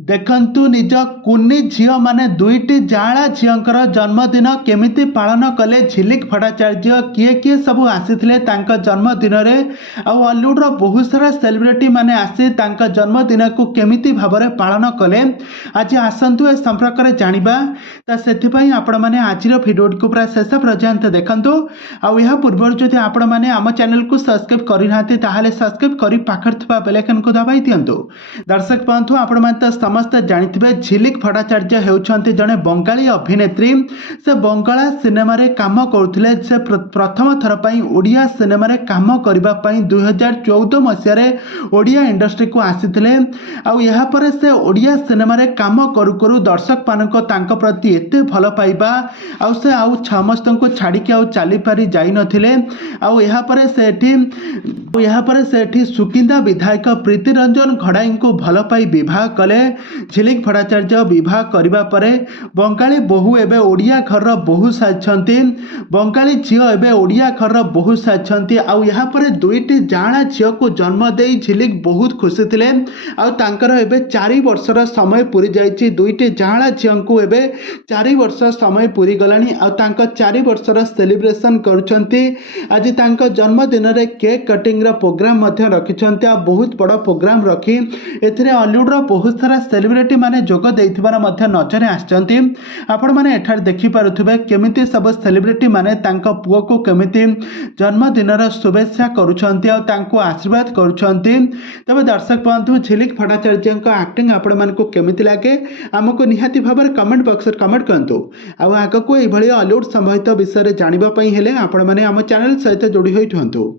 देखंतु निज कुनी झील माने दुईटी जाला झीलकर जन्मदिन केमिति पालन कले झिलिक भट्टाचार्य किए किए सब आसीथिले तांका जन्मदिन रे आ हॉलीवुड रो बहुत सारा सेलिब्रिटी माने आसी तांका जन्मदिन को केमिति भाबरे पालन कले आज आसंतु ए संपर्क रे जानिबा त सेथि पई आपण माने आजिर भिडियो को पूरा शेष पर्यंत देखंतु आ यहा पूर्व जदि आपण माने आम चैनल को सब्सक्राइब करि नाथि ताहाले सब्सक्राइब करि पाखर थबा बेल आइकन को दबाई दियंतु। दर्शक बंधु आपण माने समस्त जानिथिबे झिलिक भट्टाचार्य हेउछन्ति जने बंगाली अभिनेत्री। से बंगाला सिनेमा रे काम करुथिले। से प्रथम थर पई ओडिया सिनेमा रे काम करिबा पई 2014 मसिया रे ओडिया इंडस्ट्री को आसीथिले। आ यहा पर से ओडिया सिनेमा रे काम करू करू दर्शक मानक तांक प्रति एते भल पाइबा आ से आ समस्त को छाड़ी के आ चली पारी जाई नथिले। आ यहा पर सेठी सुकिंदा विधायक प्रीति रंजन घड़ाई को भल पाई विवाह कले। झिलिक भट्टाचार्य विवाह करिबा परे बंगाली बहु एबे ओडिया घर बहु साजछन्ति। बंगाली झियो एबे ओडिया घर बहु साजछन्ति। आ यहा पर दुईटी जाणा झियो को जन्म देई झिलिक बहुत खुशी थिले। आ तांकर एबे 4 वर्षर समय पूरी जाईछि। दुईटी जाणा झियो को एबे 4 वर्ष समय पूरी गलानी। आ तांका 4 वर्षर सेलिब्रेशन करूछन्ति। आज तांका जन्मदिन रे केक कटिंग रा प्रोग्राम मध्य रखिछन्ति। आ बहुत बड़ प्रोग्राम रखी एथिरे हॉलीवुड रो बहुत सारा सेलिब्रिटी माने जोग देइथिबार मध्य नजर आछन्ति। आपण माने एठार देखि पारुथिबे केमिति सब सेलिब्रिटी माने तांका पुओ को केमिति जन्मदिन रा शुभेच्छा करूछन्ति आ तांको आशीर्वाद करूछन्ति। तबे दर्शक बंधु झिलिक भट्टाचार्य को एक्टिंग आपण मानको केमिति लागे हमको निहाती भाबर कमेंट बॉक्स रे कमेंट करंतु। आ आगको एभली हॉलीवुड संबंधित विषय रे जानिबा पई हेले आपण माने हम चैनल सहित जोडी होई थंतु।